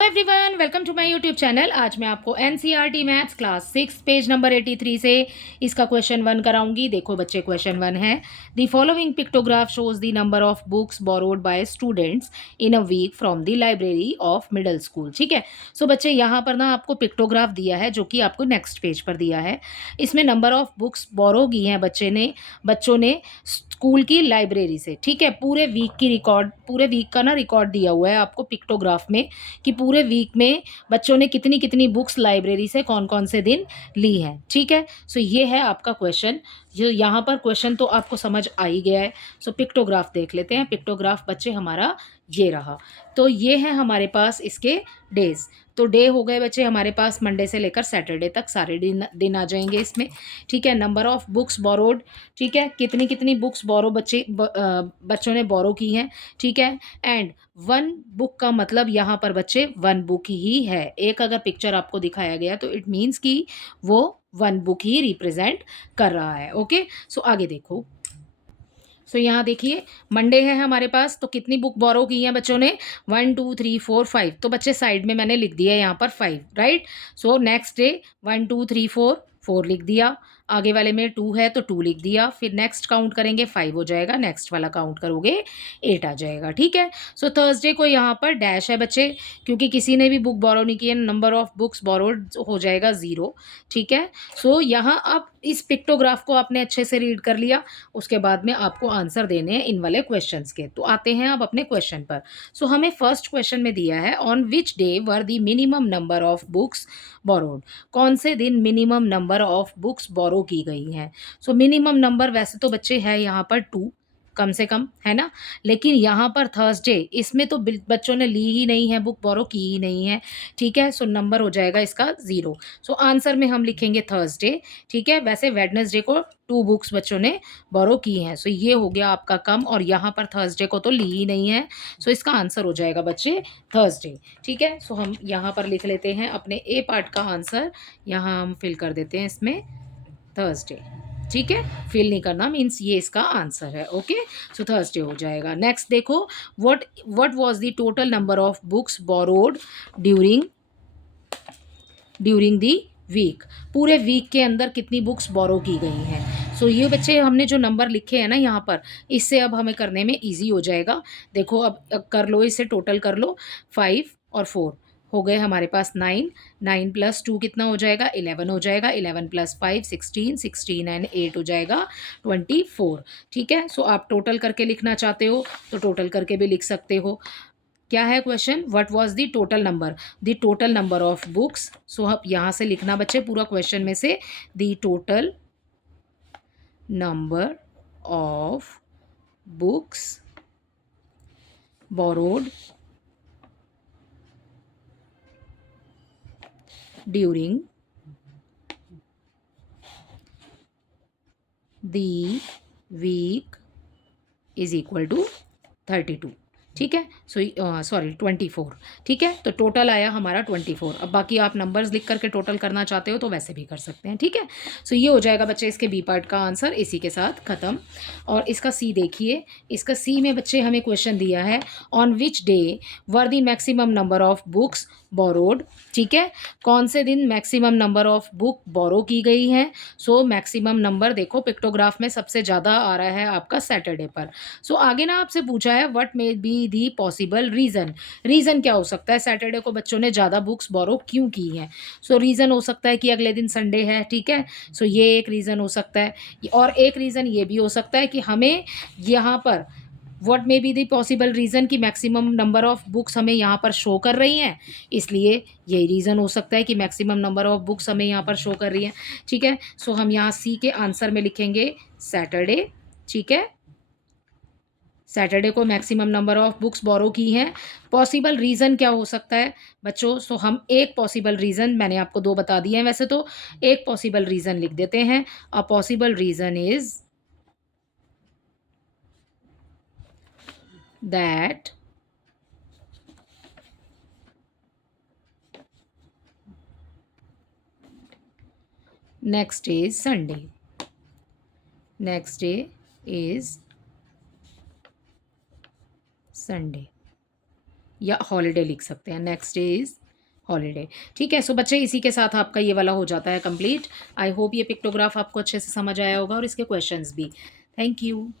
Everyone, welcome to my YouTube channel. आज मैं आपको NCERT maths class 6 page number 83 से इसका क्वेश्चन 1 कराऊंगी। देखो बच्चे, क्वेश्चन 1 है, the following pictograph shows the number of books borrowed by students in a week from the library of middle school. ठीक है। सो बच्चे, यहाँ पर ना आपको पिक्टोग्राफ दिया है जो कि आपको नेक्स्ट पेज पर दिया है। इसमें नंबर ऑफ बुक्स बोरो की हैं बच्चों ने स्कूल की लाइब्रेरी से। ठीक है। पूरे वीक की रिकॉर्ड, पूरे वीक का ना रिकॉर्ड दिया हुआ है आपको पिक्टोग्राफ में कि पूरे वीक में बच्चों ने कितनी कितनी बुक्स लाइब्रेरी से कौन कौन से दिन ली हैं। ठीक है। सो ये है आपका क्वेश्चन। जो यहाँ पर क्वेश्चन तो आपको समझ आ ही गया है। सो पिक्टोग्राफ देख लेते हैं। पिक्टोग्राफ बच्चे हमारा ये रहा। तो ये है हमारे पास इसके डेज। तो डे हो गए बच्चे हमारे पास मंडे से लेकर सैटरडे तक, सारे दिन दिन आ जाएंगे इसमें। ठीक है। नंबर ऑफ बुक्स बोरोड, ठीक है, कितनी कितनी बुक्स बच्चों ने बोरो की हैं। ठीक है। एंड वन बुक का मतलब यहाँ पर बच्चे वन बुक ही है। एक अगर पिक्चर आपको दिखाया गया तो इट मीन्स कि वो वन बुक ही रिप्रेजेंट कर रहा है। ओके। सो आगे देखो। सो यहाँ देखिए, मंडे है हमारे पास, तो कितनी बुक बोरो की है बच्चों ने? 1 2 3 4 5। तो बच्चे साइड में मैंने लिख दिया है यहाँ पर 5, राइट। सो नेक्स्ट डे 1 2 3 4 लिख दिया। आगे वाले में 2 है तो 2 लिख दिया। फिर नेक्स्ट काउंट करेंगे 5 हो जाएगा, नेक्स्ट वाला काउंट करोगे 8 आ जाएगा। ठीक है। सो थर्सडे को यहाँ पर डैश है बच्चे, क्योंकि किसी ने भी बुक बोरो नहीं की है, नंबर ऑफ बुक्स बोरोड हो जाएगा 0। ठीक है। सो यहाँ अब इस पिक्टोग्राफ को आपने अच्छे से रीड कर लिया। उसके बाद में आपको आंसर देने हैं इन वाले क्वेश्चंस के। तो आते हैं अब अपने क्वेश्चन पर। सो हमें फर्स्ट क्वेश्चन में दिया है, on which day were the minimum number of books borrowed. कौन से दिन मिनिमम नंबर ऑफ बुक्स बोरो की गई हैं। सो मिनिमम नंबर वैसे तो बच्चे है यहाँ पर 2, कम से कम, है ना। लेकिन यहाँ पर थर्सडे, इसमें तो बच्चों ने ली ही नहीं है, बुक बोरो की ही नहीं है। ठीक है। सो नंबर हो जाएगा इसका 0। सो आंसर में हम लिखेंगे थर्सडे। ठीक है। वैसे वेडनेसडे को 2 बुक्स बच्चों ने बोरो की हैं। सो ये हो गया आपका कम, और यहाँ पर थर्सडे को तो ली ही नहीं है। सो इसका आंसर हो जाएगा बच्चे थर्सडे। ठीक है। सो हम यहाँ पर लिख लेते हैं अपने ए पार्ट का आंसर। यहाँ हम फिल कर देते हैं इसमें थर्सडे। ठीक है। फिल नहीं करना, मीन्स ये इसका आंसर है। ओके। सो थर्सडे हो जाएगा। नेक्स्ट देखो, what was the total number of books borrowed during during the week. पूरे वीक के अंदर कितनी बुक्स बोरो की गई हैं। सो ये बच्चे हमने जो नंबर लिखे हैं ना यहाँ पर, इससे अब हमें करने में इजी हो जाएगा। देखो अब कर लो, इसे टोटल कर लो। 5 और 4 हो गए हमारे पास 9। 9 प्लस 2 कितना हो जाएगा? 11 हो जाएगा। 11 प्लस 5 16, 16 एंड 8 हो जाएगा 24। ठीक है। सो आप टोटल करके लिखना चाहते हो तो टोटल करके भी लिख सकते हो। क्या है question? What was the total number, the total number of books. So अब यहाँ से लिखना बच्चे पूरा क्वेश्चन में से, the total number of books borrowed during the week is equal to 32। ठीक है। So sorry 24। ठीक है। तो टोटल आया हमारा 24। अब बाकी आप नंबर्स लिख करके टोटल करना चाहते हो तो वैसे भी कर सकते हैं। ठीक है। सो ये हो जाएगा बच्चे इसके बी पार्ट का आंसर, इसी के साथ ख़त्म। और इसका सी देखिए। इसका सी में बच्चे हमें क्वेश्चन दिया है, on which day were the maximum number of books borrowed. ठीक है। कौन से दिन मैक्सिमम नंबर ऑफ बुक बोरो की गई हैं। सो मैक्सिमम नंबर देखो पिक्टोग्राफ में सबसे ज़्यादा आ रहा है आपका सैटरडे पर। सो आगे ना आपसे पूछा है, what may be the possible reason. Reason क्या हो सकता है सैटरडे को बच्चों ने ज़्यादा बुक्स बोरो क्यों की हैं। सो रीज़न हो सकता है कि अगले दिन संडे है। ठीक है। सो ये एक रीज़न हो सकता है, और एक रीज़न ये भी हो सकता है कि हमें यहाँ पर what may be the possible reason की मैक्सिमम नंबर ऑफ बुक्स हमें यहाँ पर शो कर रही हैं, इसलिए यही रीज़न हो सकता है कि मैक्सिमम नंबर ऑफ बुक्स हमें यहाँ पर शो कर रही हैं। ठीक है। सो हम यहाँ सी के आंसर में लिखेंगे सैटरडे। ठीक है। सैटरडे को मैक्सिमम नंबर ऑफ बुक्स बोरो की हैं। पॉसिबल रीज़न क्या हो सकता है बच्चों? सो हम एक पॉसिबल रीज़न, मैंने आपको 2 बता दिए हैं वैसे तो, एक पॉसिबल रीज़न लिख देते हैं। A possible reason is that next is Sunday. Next day is Sunday. या हॉलीडे लिख सकते हैं। Next day is holiday. ठीक है, सो बच्चे इसी के साथ आपका ये वाला हो जाता है कंप्लीट। आई होप ये पिक्टोग्राफ आपको अच्छे से समझ आया होगा और इसके क्वेश्चंस भी। Thank you.